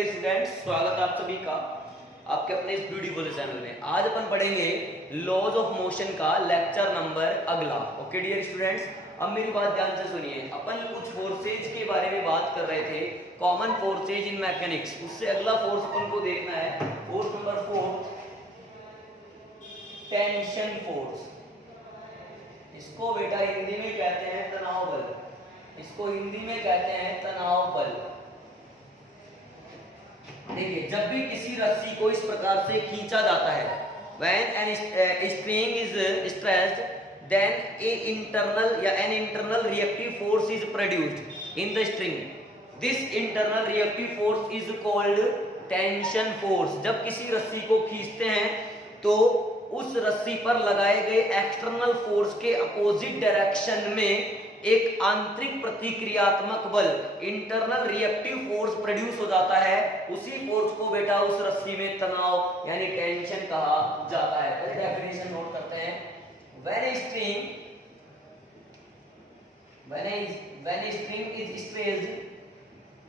Dear students, स्वागत है आप सभी का आपके अपने इस ब्यूटीफुल चैनल में। आज अपन पढ़ेंगे लॉज ऑफ मोशन का लेक्चर नंबर अगला। ओके डियर स्टूडेंट्स, अब मेरी बात ध्यान से सुनिए। अपन कुछ फोर्सेज के बारे में बात कर रहे थे, कॉमन फोर्सेज इन मैकेनिक्स। उससे अगला फोर्स अपन को देखना है, फोर्स नंबर 4, टेंशन फोर्स। इसको बेटा हिंदी में कहते हैं तनाव बल। इसको हिंदी में कहते हैं तनाव बल। देखिए, जब भी किसी रस्सी को इस प्रकार से खींचा जाता है, when an string is stressed, then an internal reactive force is produced in the string. This internal reactive force is called tension force. जब किसी रस्सी को खींचते हैं तो उस रस्सी पर लगाए गए एक्सटर्नल फोर्स के अपोजिट डायरेक्शन में एक आंतरिक प्रतिक्रियात्मक बल, इंटरनल रिएक्टिव फोर्स प्रोड्यूस हो जाता है। उसी फोर्स को बेटा उस रस्सी में तनाव यानी टेंशन कहा जाता है। तो डेफिनेशन नोट करते हैं। when a string is stressed, then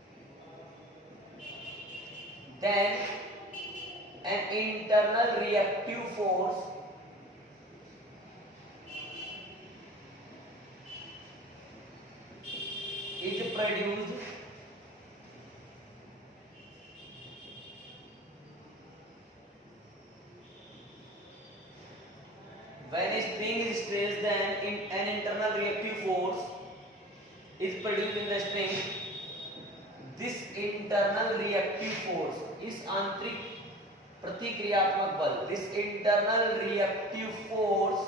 an internal reactive force is produced when a string is stressed, then an internal reactive force is produced in the string. This internal reactive force, इस आंतरिक प्रतिक्रियात्मक बल, this internal reactive force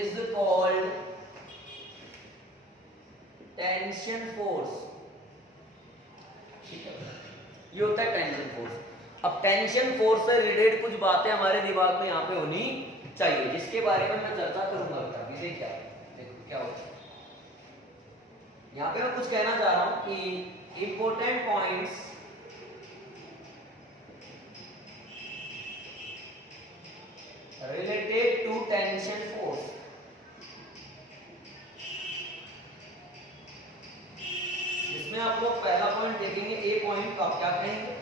is called tension force. ठीक है, ये होता है tension force. अब टेंशन फोर्स से रिलेटेड कुछ बातें हमारे दिमाग में यहाँ पे होनी चाहिए, जिसके बारे में मैं चर्चा करूंगा। अभी देखिए, देखो क्या होता है। यहाँ पे मैं कुछ कहना चाह रहा हूं कि important points related to tension force. इसमें आप लोग पहला पॉइंट देखेंगे, ए पॉइंट का क्या कहेंगे,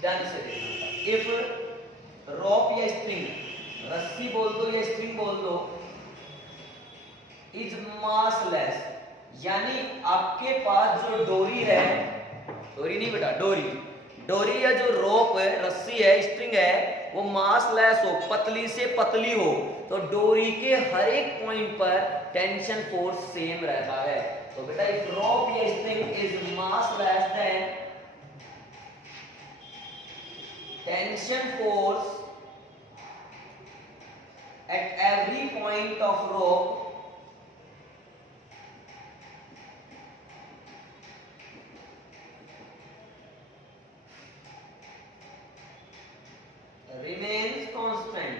ध्यान से देखना। इफ रॉप या स्ट्रिंग, रस्सी बोल दो या स्ट्रिंग बोल दो, इज मासलेस, यानी आपके पास जो डोरी है, डोरी नहीं बेटा, डोरी या जो रोप है, रस्सी है, स्ट्रिंग है, वो मासलेस हो, पतली से पतली हो, तो डोरी के हर एक पॉइंट पर टेंशन फोर्स सेम रहता है। तो बेटा इफ rope या string is massless, then tension force at every point of rope remains constant।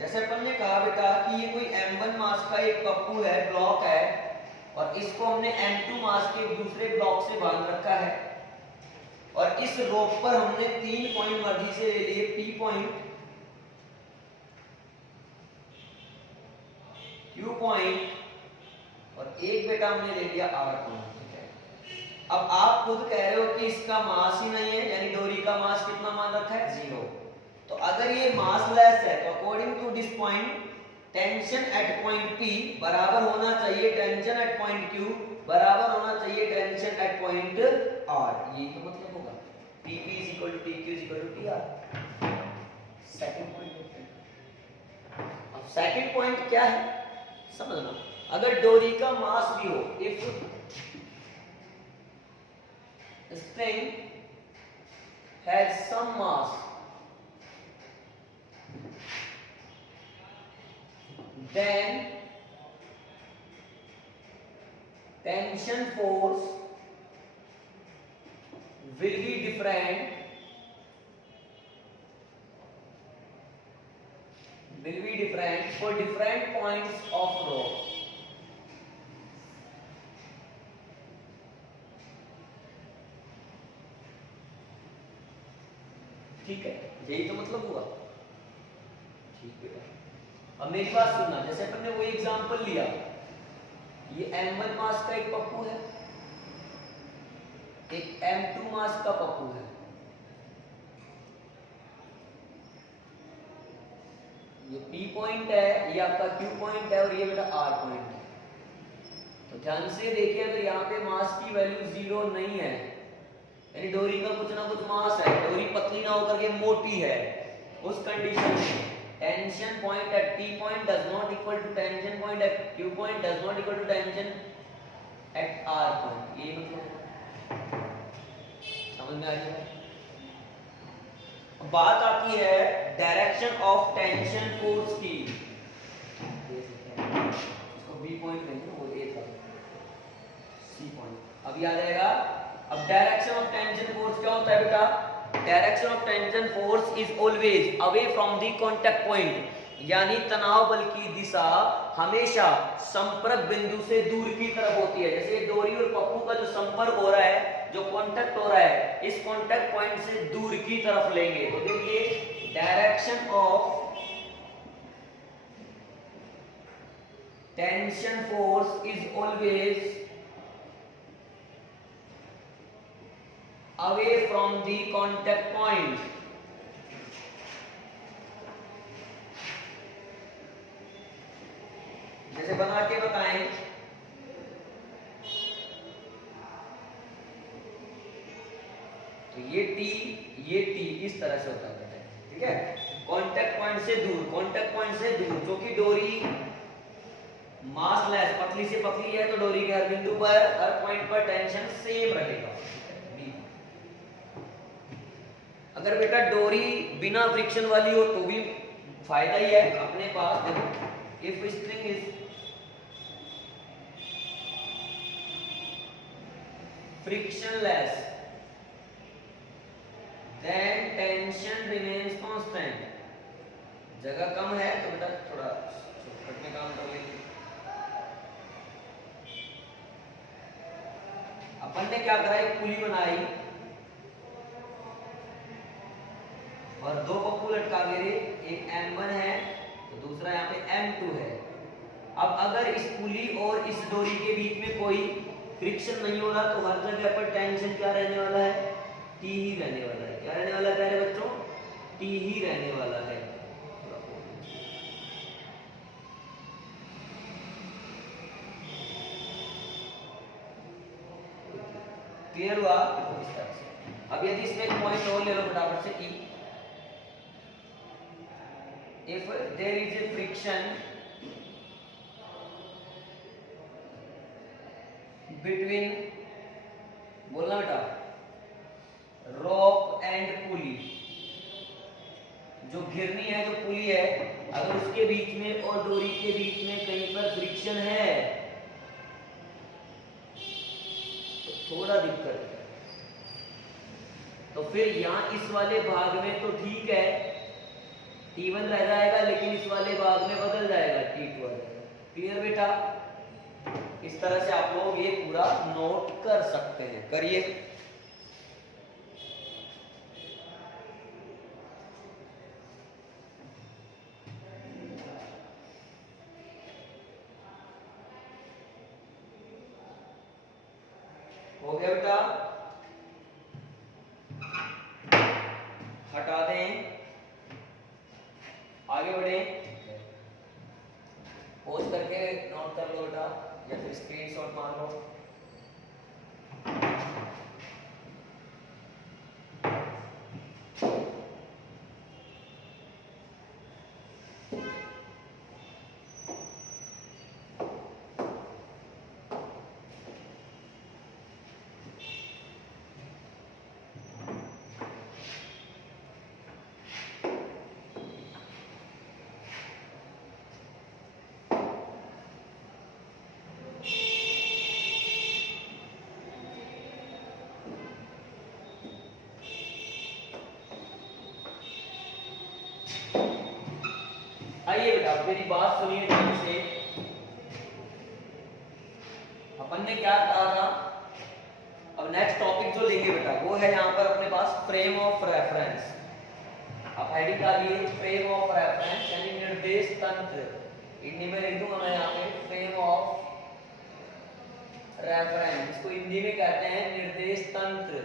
जैसे अपन ने कहा बेटा कि ये कोई m1 मास का एक पप्पू है, ब्लॉक है, और इसको हमने m2 मास के दूसरे ब्लॉक से बांध रखा है, और इस रोप पर हमने 3 पॉइंट मर्जी से ले लिए, P पॉइंट, Q पॉइंट, और एक बेटा हमने ले लिया R पॉइंट। ठीक है, अब आप खुद कह रहे हो कि इसका मास ही नहीं है, यानी डोरी का मास कितना मान रखा है, 0। तो अगर ये मासलेस है तो according to this point tension at point P बराबर होना चाहिए टेंशन एट पॉइंट Q बराबर होना चाहिए टेंशन एट पॉइंट R। यही तो मतलब होगा, PP = TQ = TR। Second point देखते हैं। अब सेकंड पॉइंट क्या है समझना। अगर डोरी का मास भी हो, if string has some mass, then tension force will be different for different points of rope। ठीक है, यही तो मतलब हुआ। ठीक बेटा, अब मेरी बात सुनना। जैसे अपन ने वो एग्जांपल लिया ये M1 मास का एक पप्पू है, एक M2 मास का पप्पू है। ये P पॉइंट है, ये आपका Q पॉइंट है और ये बेटा R पॉइंट है। तो ध्यान से देखिए, अगर यहाँ पे मास की वैल्यू 0 नहीं है, यानी डोरी का कुछ ना कुछ मास है, डोरी पतली ना होकर के मोटी है, उस कंडीशन में tension point at P point does not equal to tension point at Q point does not equal to tension at R point. ये मतलब समझ में आ रही है? बात आती है डायरेक्शन ऑफ टेंशन फोर्स की। इसको B पॉइंट कहेंगे, वो A था, C पॉइंट। अब याद आएगा। अब डायरेक्शन ऑफ टेंशन फोर्स क्या होता है बेटा? Direction of tension force is always away from the contact point, यानी तनाव बल की दिशा हमेशा संपर्क बिंदु से दूर की तरफ होती है। जैसे डोरी और पप्पू का जो संपर्क हो रहा है, जो कांटेक्ट हो रहा है, इस कांटेक्ट पॉइंट से दूर की तरफ लेंगे। तो देखिए, direction of tension force is always away from the contact point, जैसे बना के बताएं, तो ये T इस तरह से होता है, ठीक है? कांटेक्ट पॉइंट से दूर, कांटेक्ट पॉइंट से दूर, क्योंकि डोरी मास लेस, पतली से पतली है, तो डोरी के हर बिंदु पर, हर पॉइंट पर टेंशन सेम रहेगा। अगर बेटा डोरी बिना फ्रिक्शन वाली हो तो भी फायदा ही है अपने पास। देखो, if string is frictionless then tension remains constant। जगह कम है तो बेटा थोड़ा शॉर्टकट में काम कर लेंगे। अपन ने क्या करा, एक पुली बनाई और दो पप्पू लटका दे, एक M1 है तो दूसरा यहाँ पे M2 है। अब अगर इस पुली और इस डोरी के बीच में कोई फ्रिक्शन नहीं हो रहा, तो हर जगह पर टेंशन क्या रहने वाला है? T ही रहने वाला है। क्या रहने वाला है प्यारे बच्चों? T ही रहने वाला है। क्लियर हुआ? इस तरह से। अब यदि इसमें एक पॉइंट और ले लो फटाफट से, E, if there is a friction between, बोलना बेटा, रॉक एंड पुली, जो घिरनी है, जो पुली है, अगर उसके बीच में और डोरी के बीच में कहीं पर फ्रिक्शन है तो थोड़ा दिक्कत है। तो फिर यहां इस वाले भाग में तो ठीक है, T1 रह जाएगा, लेकिन इस वाले भाग में बदल जाएगा, T2 आ जाएगा। क्लियर बेटा? इस तरह से आप लोग ये पूरा नोट कर सकते हैं, करिए। हो गया बेटा? हटा दें, आगे बढ़े, पॉज करके नोट कर लो बेटा, या फिर स्क्रीनशॉट मार लो। आइए बेटा, मेरी बात सुनिए ध्यान से। अपन ने क्या कहा था? अब नेक्स्ट टॉपिक जो लेंगे बेटा, वो है यहाँ पर अपने पास फ्रेम ऑफ रेफरेंस। आप हेडिंग डालिए, फ्रेम ऑफ रेफरेंस, यानी निर्देश तंत्र। हिंदी में लिख दूंगा मैं यहाँ पे, फ्रेम ऑफ रेफरेंस, इसको हिंदी में कहते हैं निर्देश तंत्र।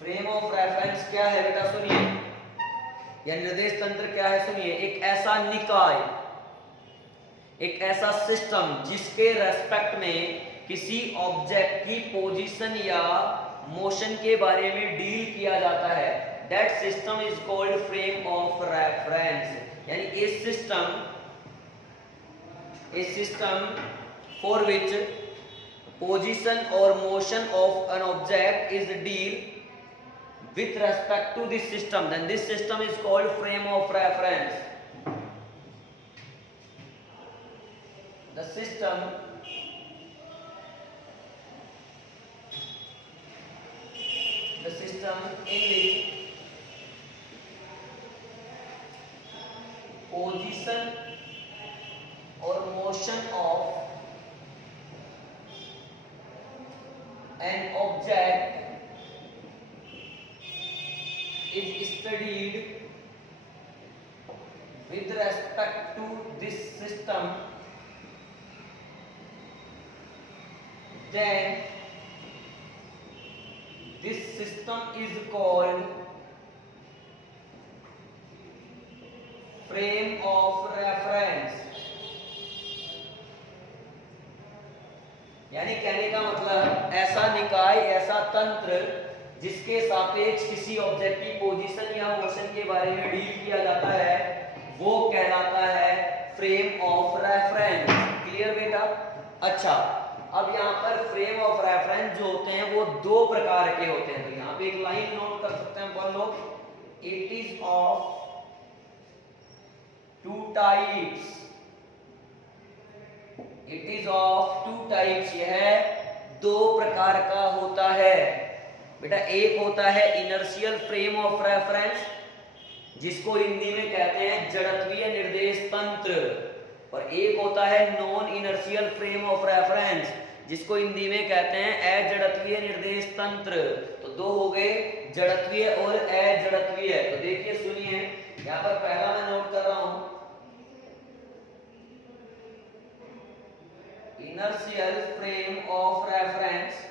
फ्रेम ऑफ रेफरेंस क्या है बेटा सुनिए, या निर्देश तंत्र क्या है सुनिए। एक ऐसा निकाय, एक ऐसा सिस्टम जिसके रेस्पेक्ट में किसी ऑब्जेक्ट की पोजीशन या मोशन के बारे में डील किया जाता है, that system is called frame of reference. यानी ए सिस्टम फॉर विच पोजीशन और motion of an object is deal with respect to this system, then this system is called frame of reference. The system in which position or motion of an object is studied with respect to this system, then this system is called frame of reference। यानी कहने का मतलब ऐसा निकाय, ऐसा तंत्र जिसके सापेक्ष किसी ऑब्जेक्ट की पोजीशन या मोशन के बारे में डील किया जाता है, वो कहलाता है फ्रेम ऑफ रेफरेंस। क्लियर बेटा? अच्छा, अब यहाँ पर फ्रेम ऑफ रेफरेंस जो होते हैं वो दो प्रकार के होते हैं। तो यहाँ पे एक लाइन नोट कर सकते हैं अपन लोग, it is of two types. It is of two types, यह दो प्रकार का होता है बेटा। एक होता है इनर्शियल फ्रेम ऑफ रेफरेंस, जिसको हिंदी में कहते हैं जड़त्वीय निर्देश तंत्र, और एक होता है non inertial frame of reference, जिसको हिंदी में कहते हैं अजड़त्वीय निर्देश तंत्र। तो दो हो गए, जड़त्वीय और अजड़त्वीय। तो देखिए सुनिए, यहाँ पर पहला मैं नोट कर रहा हूं, इनर्शियल फ्रेम ऑफ रेफरेंस,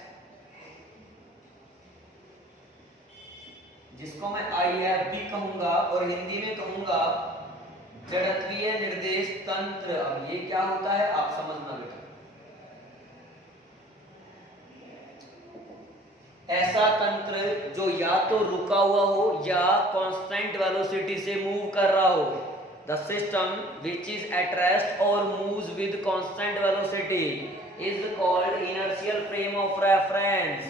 जिसको मैं IF भी कहूंगा और हिंदी में कहूंगा जड़त्वीय निर्देश तंत्र। अब ये क्या होता है आप समझना बेटा। ऐसा तंत्र जो या तो रुका हुआ हो या कांस्टेंट वेलोसिटी से मूव कर रहा हो। The system which is at rest और moves with constant velocity is called inertial frame of reference.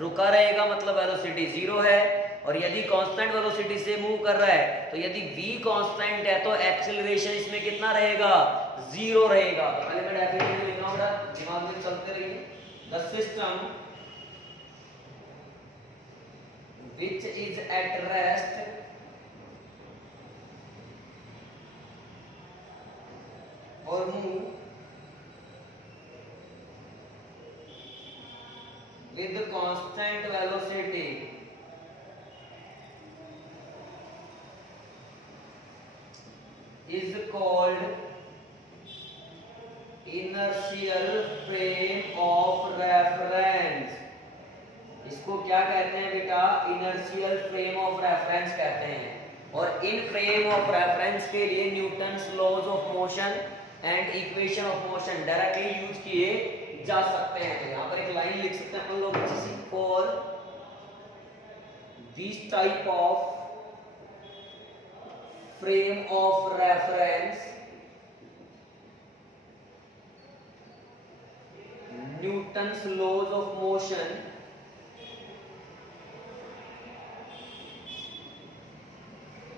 रुका रहेगा मतलब वेलोसिटी जीरो है, और यदि कांस्टेंट वेलोसिटी से मूव कर रहा है तो यदि v कांस्टेंट है तो एक्सेलरेशन इसमें कितना रहेगा, जीरो रहेगा। तो पहले मैं डेफिनेशन लिख रहा हूं, दिमाग में चलते रहिए। The system which is at rest or move with the constant velocity is called inertial frame of reference। इसको क्या कहते हैं बेटा, इनर्शियल फ्रेम ऑफ रेफरेंस कहते हैं। और इन फ्रेम ऑफ रेफरेंस के लिए Newton's laws of motion and equation of motion directly use किए जा सकते हैं। तो यहाँ पर एक लाइन लिख सकते हैं अपन लोग, for this type of frame of reference Newton's laws of motion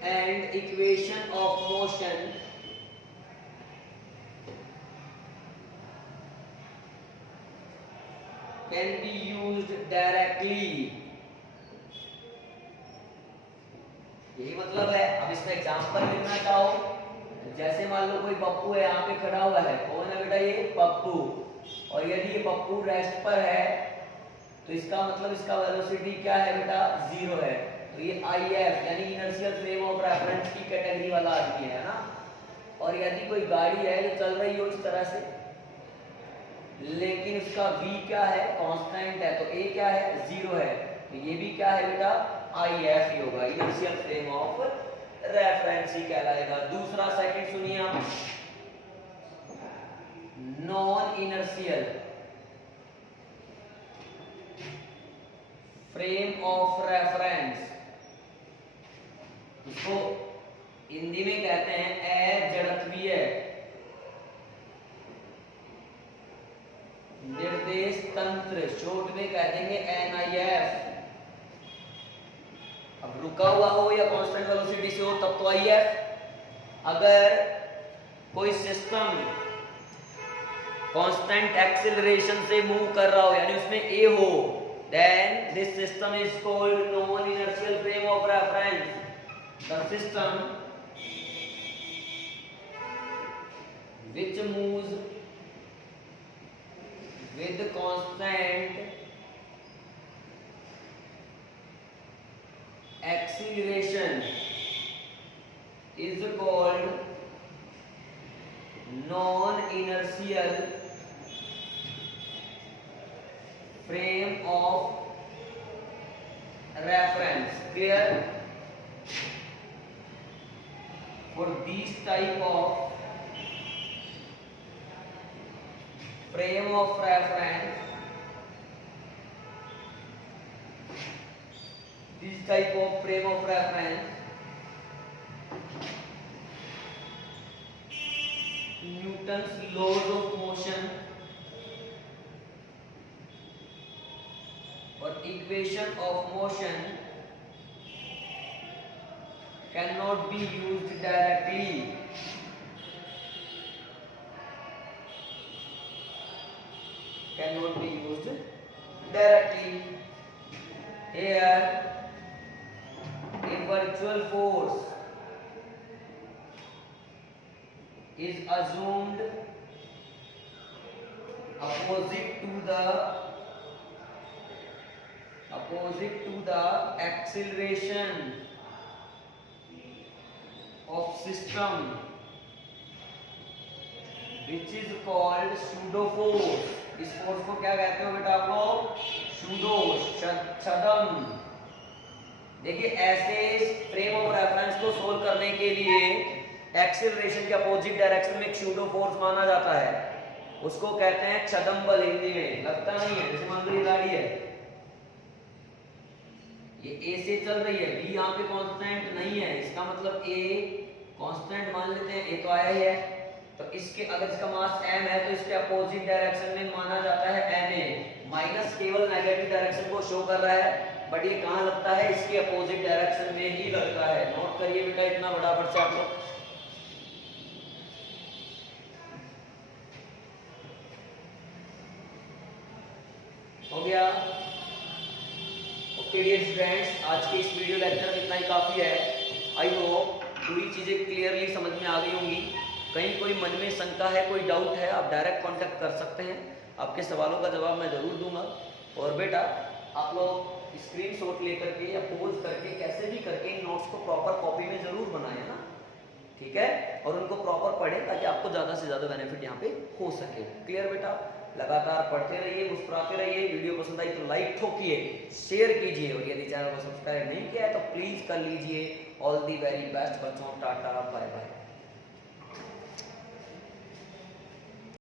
and equation of motion can be used directly। यही मतलब है। अब इसका एग्जांपल लिखना चाहो, जैसे मान लो कोई पप्पू है यहाँ पे खड़ा हुआ है, कौन है बेटा, ये पप्पू। और यदि ये पप्पू रेस्ट पर है तो इसका मतलब इसका वेलोसिटी क्या है बेटा, जीरो है। तो ये IF यानी इनर्शियल फ्रेम ऑफ रेफरेंस की कैटेगरी वाला आदमी है ना। और यदि कोई गाड़ी है जो चल रही हो इस तरह से, लेकिन उसका v क्या है, कांस्टेंट है, तो a क्या है, 0 है, तो ये भी क्या है बेटा, if ही होगा, इनर्शियल फ्रेम ऑफ रेफरेंस ही कहलाएगा। दूसरा सेकंड सुनिए आप, non inertial frame of reference, इसको हिंदी में कहते हैं अजड़त्वीय निर्देश तंत्र, शॉर्ट में कह देंगे NIF। अब रुका हुआ हो या कांस्टेंट वेलोसिटी से हो तब तो IF। अगर कोई सिस्टम कांस्टेंट एक्सेलरेशन से मूव कर रहा हो यानी उसमें A हो, then this system is called non-inertial frame of reference. The system which moves with constant acceleration is called non-inertial frame of reference. Clear? For these type of frame of reference, this type of frame of reference, Newton's laws of motion or equation of motion cannot be used directly. Cannot be used directly. Here, a virtual force is assumed opposite to the acceleration of system, which is called pseudo force. इस force को क्या कहते हो बेटा आप लोग, pseudo, छदम। देखिए ऐसे फ्रेम ऑफ रेफरेंस को सोल्व करने के लिए एक्सेलरेशन के अपोजिट डायरेक्शन में एक pseudo फोर्स माना जाता है, उसको कहते हैं छदम बल। हिंदी में लगता नहीं है, जैसे मान लो ये गाड़ी है, ये A से चल रही है, B यहाँ पे कांस्टेंट नहीं है, इसका मतलब A कांस्टेंट मान लेते हैं, A तो आया ही है, तो इसके अगर इसका मास m है तो इसके अपोजिट डायरेक्शन में माना जाता है ma। माइनस केवल नेगेटिव डायरेक्शन को शो कर रहा है, बट ये कहाँ लगता है, इसके अपोजिट डायरेक्शन में ही लगता है। नोट करिए बेटा इतना फटाफट से आप लोग। हो गया? ओके डियर स्टूडेंट्स, आज के इस वीडियो लेक्चर में इतना ही काफी है। आई होप पूरी चीजें क्लियरली समझ में आ गई होंगी। कहीं कोई मन में शंका है, कोई डाउट है, आप डायरेक्ट कांटेक्ट कर सकते हैं, आपके सवालों का जवाब मैं जरूर दूंगा। और बेटा आप लोग स्क्रीनशॉट लेकर के या पोज करके कैसे भी करके इन नोट्स को प्रॉपर कॉपी में जरूर बनाएं ना, ठीक है, और उनको प्रॉपर पढ़ें ताकि आपको ज्यादा से ज्यादा बेनिफिट यहाँ पे हो सके। क्लियर बेटा? लगातार पढ़ते रहिए, मुस्कुराते रहिए। वीडियो पसंद आई तो लाइक ठोकिए, शेयर कीजिए, और यदि चैनल को सब्सक्राइब नहीं किया है तो प्लीज कर लीजिए। ऑल दी वेरी बेस्ट बच्चों, टाटा बाय बाय।